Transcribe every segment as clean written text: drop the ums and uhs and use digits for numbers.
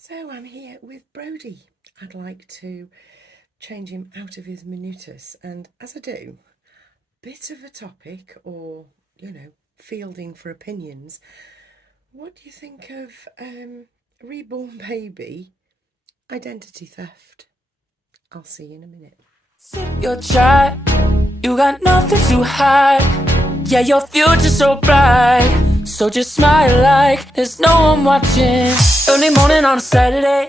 So I'm here with Brody. I'd like to change him out of his minutus, and as I do, bit of a topic or, fielding for opinions. What do you think of reborn baby identity theft? I'll see you in a minute. Sip your chai, you got nothing to hide. Yeah, your future's so bright. So just smile like there's no one watching. Early morning on a Saturday.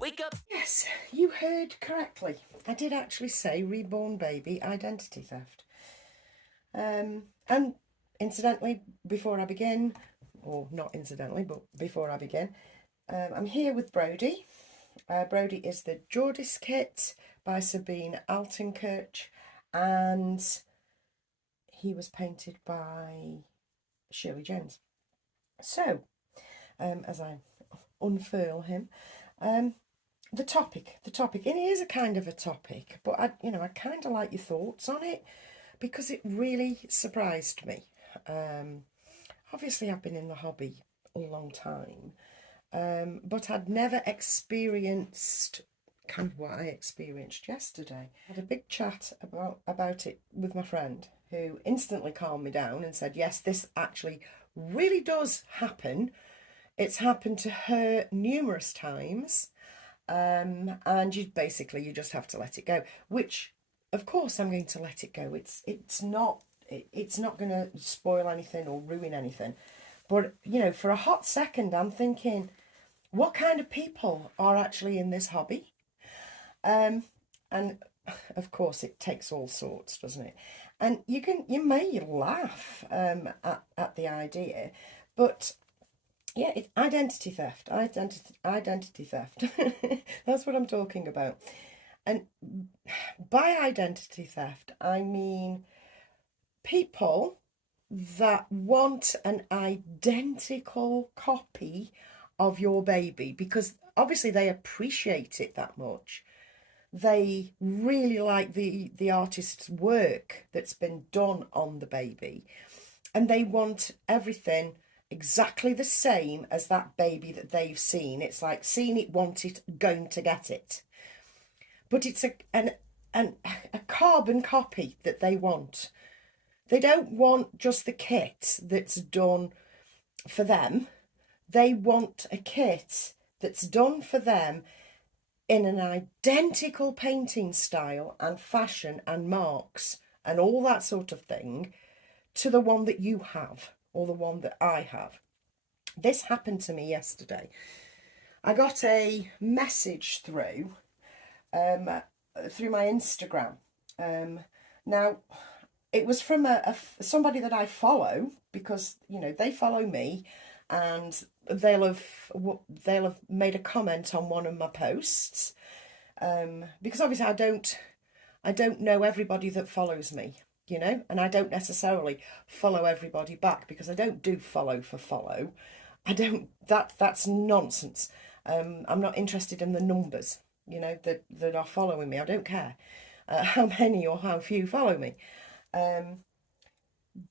Wake up. Yes, you heard correctly. I did actually say reborn baby identity theft. And incidentally, before I begin, or not incidentally, but before I begin, I'm here with Brody. Brody is the Jordis kit by Sabine Altenkirch, and he was painted by Shirley Jones. So, as I unfurl him, the topic, and it is a kind of a topic, but I kind of like your thoughts on it because it really surprised me. Obviously, I've been in the hobby a long time, but I'd never experienced kind of what I experienced yesterday. I had a big chat about it with my friend, who instantly calmed me down and said, yes, this actually really does happen. It's happened to her numerous times, and you just have to let it go, which of course I'm going to let it go. It's not going to spoil anything or ruin anything. But, for a hot second, I'm thinking, what kind of people are actually in this hobby? And of course, it takes all sorts, doesn't it? And you may laugh at the idea, but yeah, it's identity theft. Identity theft. That's what I'm talking about. And by identity theft, I mean people that want an identical copy of your baby because obviously they appreciate it that much. They really like the artist's work that's been done on the baby, and they want everything exactly the same as that baby that they've seen. It's like seen it, want it, going to get it. But it's a carbon copy that they want. They don't want just the kit that's done for them. They want a kit that's done for them in an identical painting style and fashion and marks and all that sort of thing to the one that you have or the one that I have. This happened to me yesterday. I got a message through my Instagram. Now, it was from somebody that I follow because they follow me, and they'll have made a comment on one of my posts, because obviously I don't know everybody that follows me, and I don't necessarily follow everybody back because I don't do follow for follow. I don't that's nonsense. I'm not interested in the numbers, that are following me. I don't care how many or how few follow me.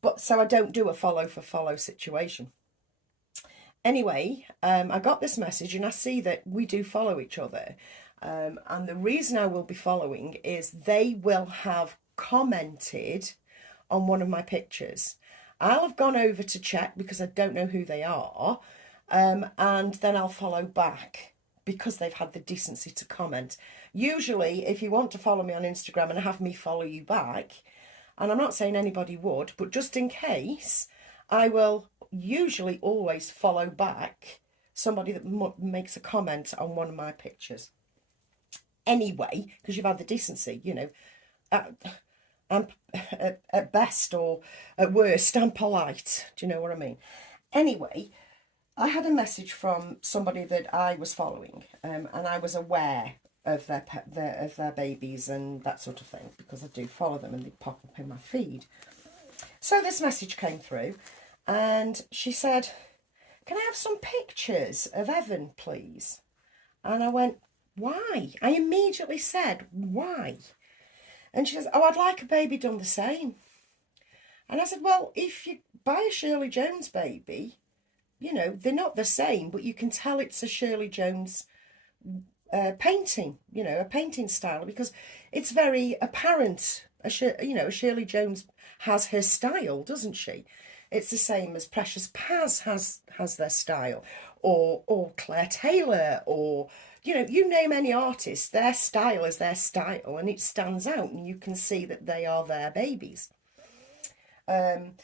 But so I don't do a follow for follow situation. Anyway, I got this message and I see that we do follow each other. And the reason I will be following is they will have commented on one of my pictures. I'll have gone over to check because I don't know who they are. And then I'll follow back because they've had the decency to comment. Usually, if you want to follow me on Instagram and have me follow you back, and I'm not saying anybody would, but just in case, I will usually always follow back somebody that makes a comment on one of my pictures. Anyway, because you've had the decency, I'm at best or at worst, I'm polite. Do you know what I mean? Anyway, I had a message from somebody that I was following, and I was aware of their babies and that sort of thing because I do follow them and they pop up in my feed. So this message came through, and she said, "Can I have some pictures of Evan, please?" And I went, "Why?" I immediately said, "Why?" And she says, "Oh, I'd like a baby done the same." And I said, "Well, if you buy a Shirley Jones baby, You know, they're not the same, but you can tell it's a Shirley Jones painting, you know, a painting style, because it's very apparent. Shirley Jones has her style, doesn't she? It's the same as Precious Paz has their style, or Claire Taylor, or you name any artist, their style is their style, and it stands out, and you can see that they are their babies. And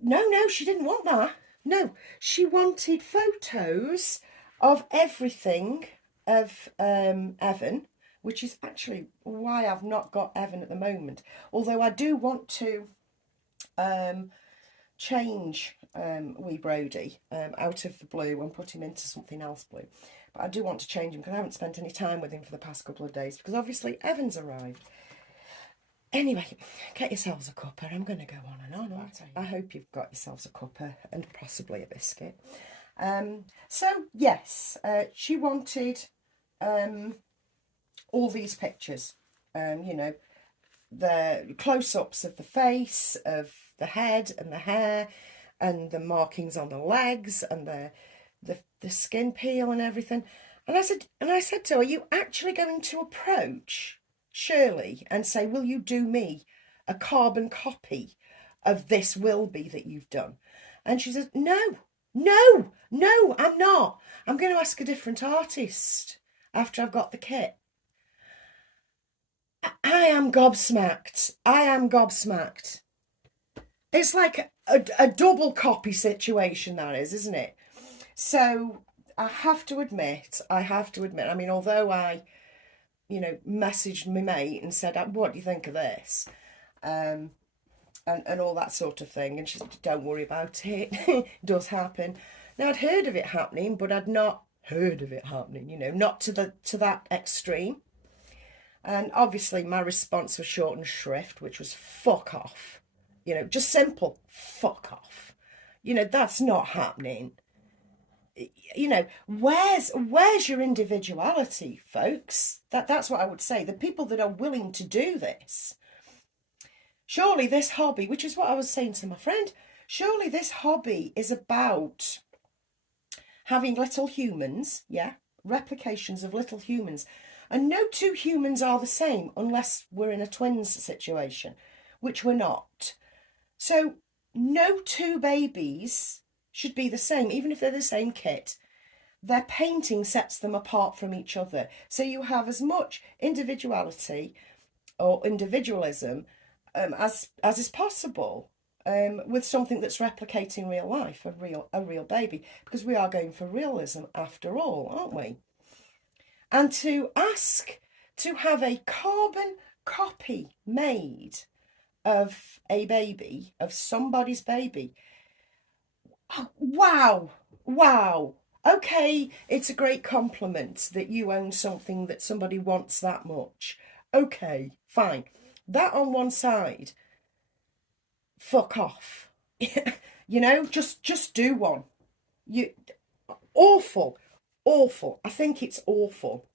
no, she didn't want that. No, she wanted photos of everything of Evan, which is actually why I've not got Evan at the moment. Although I do want to change wee Brody out of the blue and put him into something else blue. But I do want to change him because I haven't spent any time with him for the past couple of days, because obviously Evan's arrived. Anyway, get yourselves a cuppa. I'm going to go on and on, aren't I? I hope you've got yourselves a cuppa and possibly a biscuit. So, yes, she wanted all these pictures, the close-ups of the face, of the head and the hair, and the markings on the legs, and the skin peel and everything. And I said to her, are you actually going to approach Shirley and say, will you do me a carbon copy of this Wilby that you've done? And she says, no, I'm not. I'm going to ask a different artist after I've got the kit. I am gobsmacked. It's like a double copy situation, that is, isn't it? So I have to admit, I mean, although I messaged my mate and said, what do you think of this? And all that sort of thing. And she said, don't worry about it. It does happen. Now, I'd heard of it happening, but I'd not heard of it happening, not to that extreme. And obviously my response was short and shrift, which was fuck off. Just simple, fuck off. That's not happening. Where's your individuality, folks? That's what I would say. The people that are willing to do this. Surely this hobby, which is what I was saying to my friend, surely this hobby is about having little humans, replications of little humans. And no two humans are the same unless we're in a twins situation, which we're not. So no two babies should be the same, even if they're the same kit. Their painting sets them apart from each other. So you have as much individuality or individualism as is possible with something that's replicating real life, a real baby, because we are going for realism after all, aren't we? And to ask to have a carbon copy made of a baby, of somebody's baby, oh, wow. Okay, it's a great compliment that you own something that somebody wants that much. Okay, fine. That on one side, fuck off. Just do one. Awful. I think it's awful.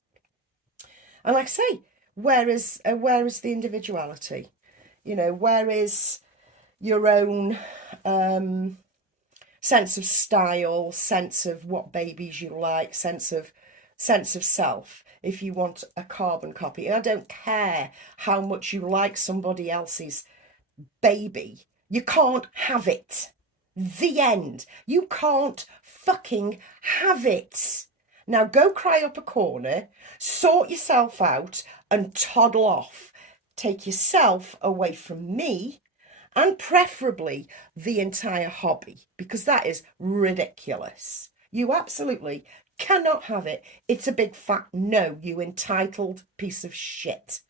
And like I say, where is the individuality? Where is your own sense of style, sense of what babies you like, sense of self, if you want a carbon copy? And I don't care how much you like somebody else's baby, you can't have it. The end. You can't fucking have it. Now go cry up a corner, sort yourself out and toddle off. Take yourself away from me, and preferably the entire hobby, because that is ridiculous. You absolutely cannot have it. It's a big fat no, you entitled piece of shit.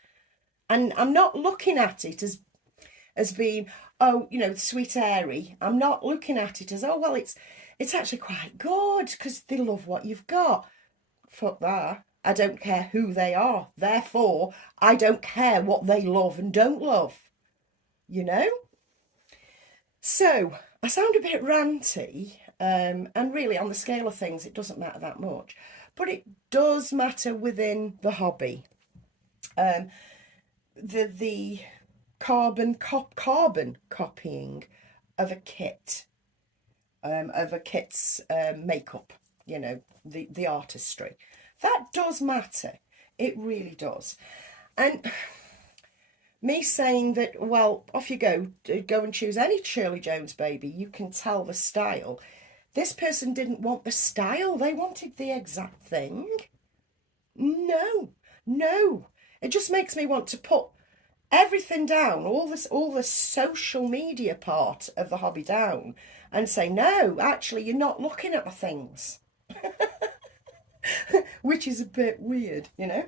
And I'm not looking at it as being, oh, sweet airy. I'm not looking at it as, oh, well, it's actually quite good because they love what you've got. Fuck that. I don't care who they are. Therefore, I don't care what they love and don't love. So, I sound a bit ranty, and really on the scale of things, it doesn't matter that much. But it does matter within the hobby. The carbon copying of a kit of a kit's makeup, you know, the artistry. That does matter. It really does. And me saying that, well, off you go and choose any Shirley Jones baby, you can tell the style. This person didn't want the style, they wanted the exact thing. No. It just makes me want to put everything down, all the social media part of the hobby down, and say, no, actually, you're not looking at my things. Which is a bit weird, you know.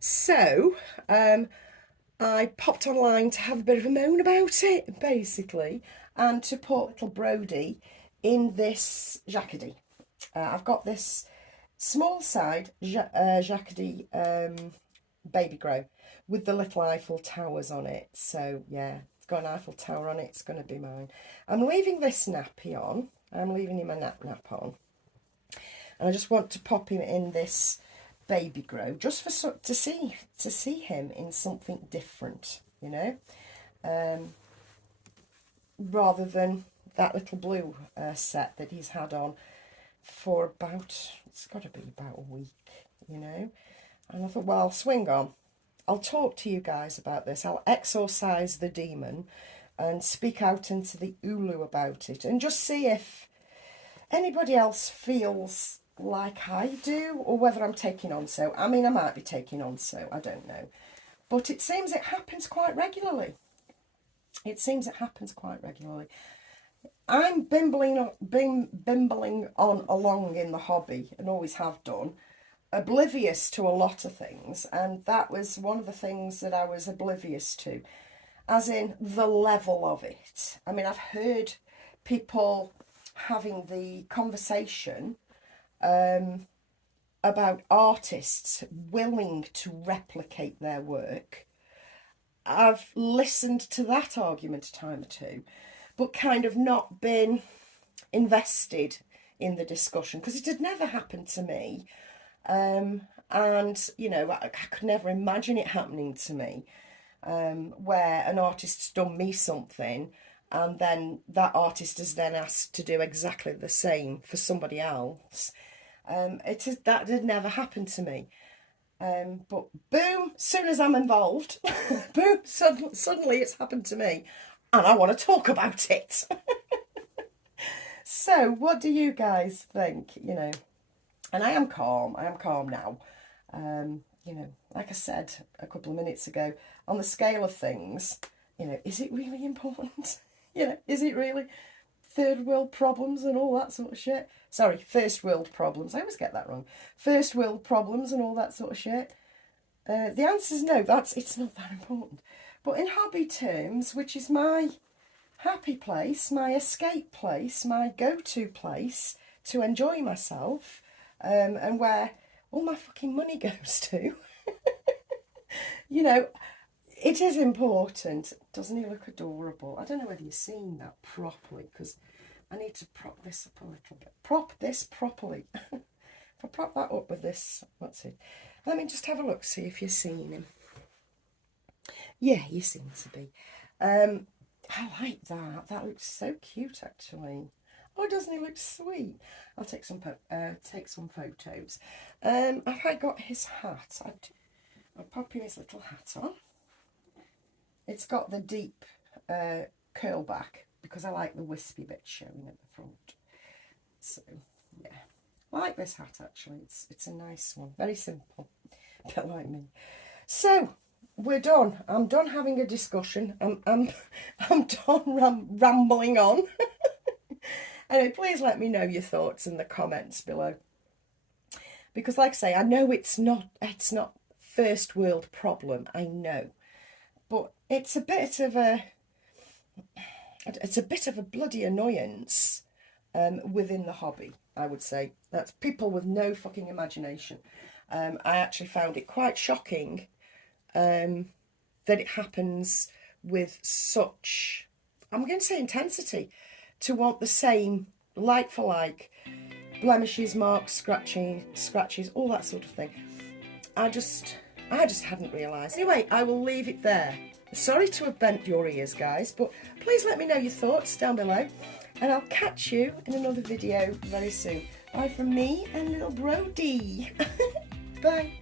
So, I popped online to have a bit of a moan about it, basically, and to put little Brody in this Jacadi. I've got this small side Jacadi baby grow with the little Eiffel Towers on it. So, yeah, it's got an Eiffel Tower on it. It's going to be mine. I'm leaving this nappy on. I'm leaving him a nap on. And I just want to pop him in this baby grow just for to see him in something different, you know, rather than that little blue set that he's had on for about, it's got to be about a week, you know. And I thought, well, I'll swing on. I'll talk to you guys about this. I'll exorcise the demon and speak out into the Ulu about it and just see if anybody else feels like I do, or whether I'm taking on so. I mean, I might be taking on so, I don't know. But it seems it happens quite regularly. I'm bimbling on along in the hobby, and always have done, oblivious to a lot of things, and that was one of the things that I was oblivious to, as in the level of it. I mean, I've heard people having the conversation about artists willing to replicate their work. I've listened to that argument a time or two, but kind of not been invested in the discussion because it had never happened to me. And, you know, I could never imagine it happening to me, where an artist's done me something and then that artist is then asked to do exactly the same for somebody else. That had never happened to me. But boom, soon as I'm involved, boom, suddenly it's happened to me and I want to talk about it. So what do you guys think, you know? And I am calm now. You know, like I said a couple of minutes ago, on the scale of things, you know, is it really important? You know, is it really? Third world problems and all that sort of shit. Sorry, first world problems. I always get that wrong. First world problems and all that sort of shit. The answer is no, it's not that important. But in hobby terms, which is my happy place, my escape place, my go-to place to enjoy myself, and where all my fucking money goes to, you know, it is important. Doesn't he look adorable? I don't know whether you've seen that properly, because I need to prop this up a little bit. Prop this properly. If I prop that up with this, what's it? Let me just have a look, see if you've seen him. Yeah, you seem to be. I like that. That looks so cute, actually. Oh, doesn't he look sweet? I'll take some photos. Have I got his hat? I'll pop him his little hat on. It's got the deep curl back because I like the wispy bit showing at the front. So, yeah. I like this hat, actually. It's a nice one. Very simple. A bit like me. So, we're done. I'm done having a discussion. I'm done rambling on. Anyway, please let me know your thoughts in the comments below. Because, like I say, I know it's not first world problem. I know. But it's a bit of a bloody annoyance within the hobby, I would say. That's people with no fucking imagination. I actually found it quite shocking that it happens with such, I'm going to say intensity, to want the same, like for like, blemishes, marks, scratches, all that sort of thing. I just hadn't realised. Anyway, I will leave it there. Sorry to have bent your ears, guys, but please let me know your thoughts down below. and I'll catch you in another video very soon. Bye from me and little Brody. Bye.